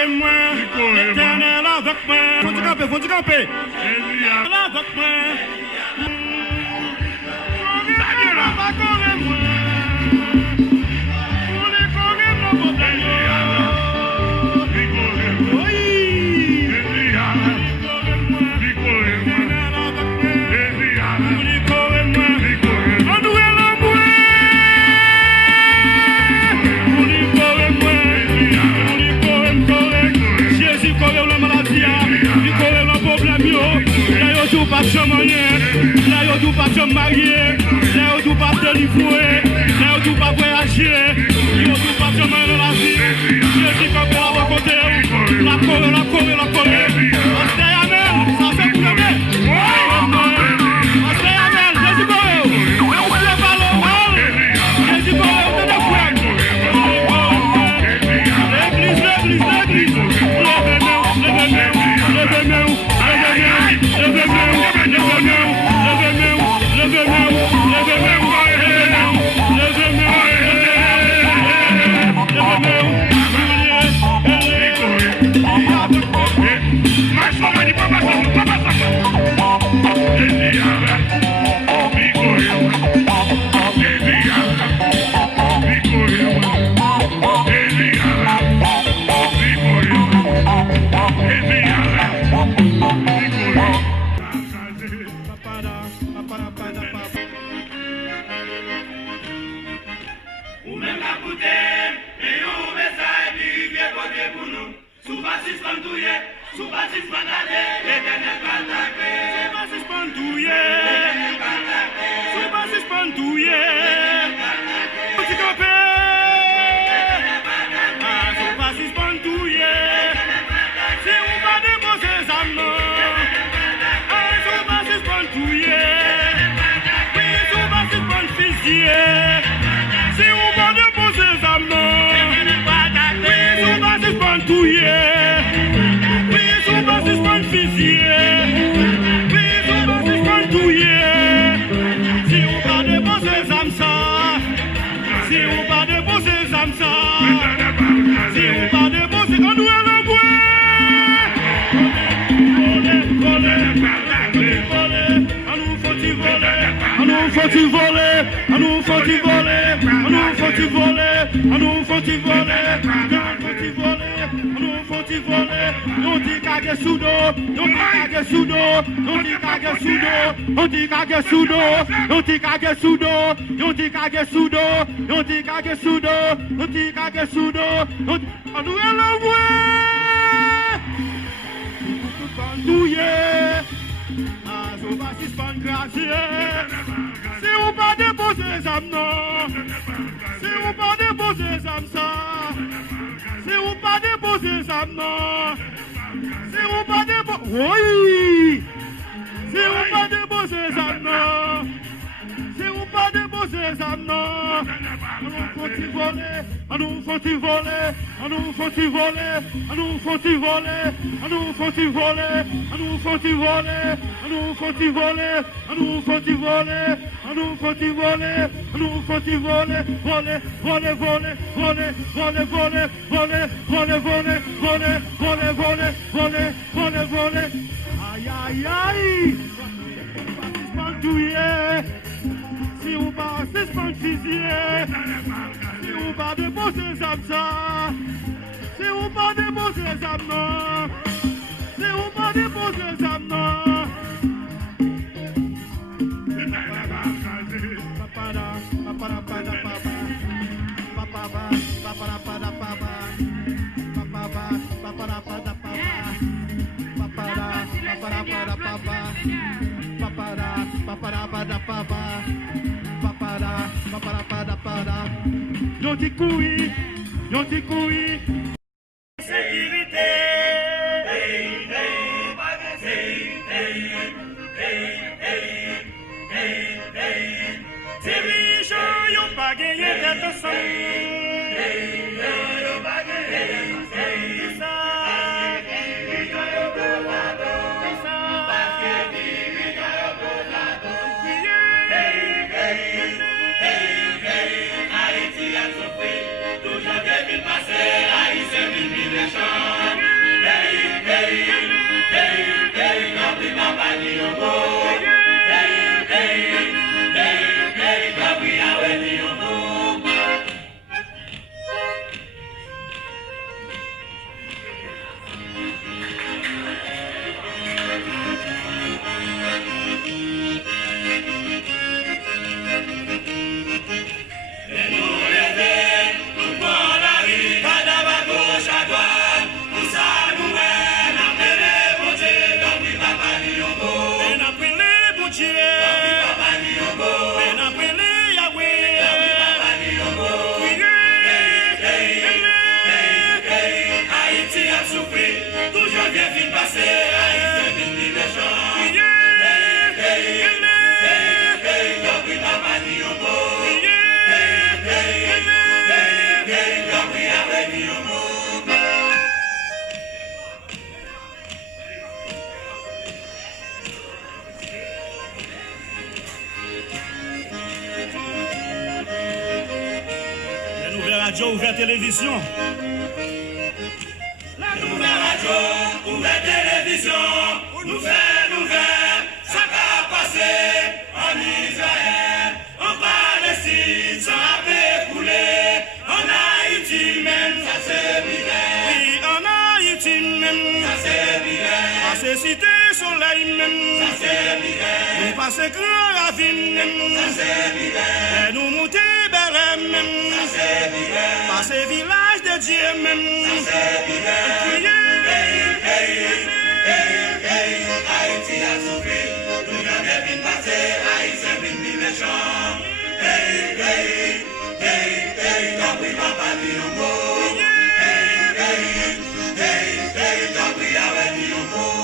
avec moi, l'éternel avec moi. Faut-tu camper, avec moi. Pas se marier, là où pas te livrer, là où pas voyager, là où pas se marier dans la vie. Jésus comme la côté, la Corée. Ça fait pour le Toujours de ville passée, janvier fin passé, Haïtien vin pi méchant. La nouvelle radio ouverte télévision. La nouvelle radio ouverte télévision. Nous fait nouvelle, ça va passer en Israël, en Palestine, ça va couler, en Haïti même, ça c'est bien. Oui, en Haïti même, ça c'est bien. À ces cités soleil même, ça c'est bien. Nous passer grand ravine même, ça c'est bien. Et nous monter Belém même, ça c'est bien. Passer village de Dieu même, ça c'est bien. Haïti a souffert, nous n'avons vin passé, Haïtien vin pi méchant. Hey, hey, hey, hey, t'as pris papa dit un mot. Hey, hey, hey, hey, t'as pris avec dit un mot.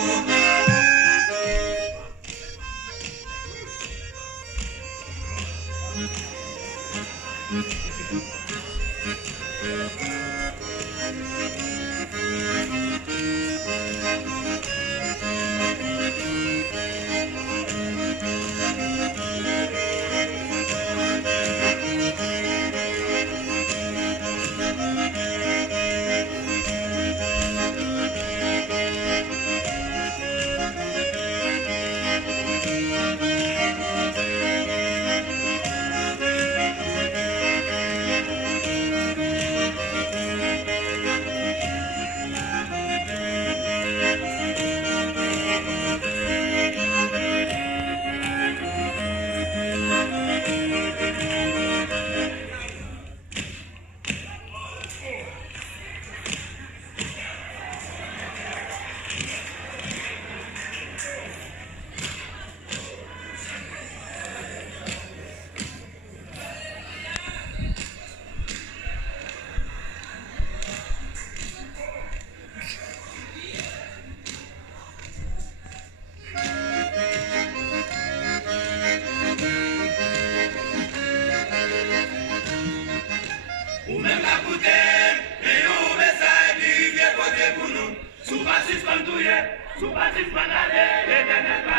Ou même la bouteille, mais on met ça et puis pour nous. Sous pas suspendre tout, sous pas suspendre aller, l'éternel.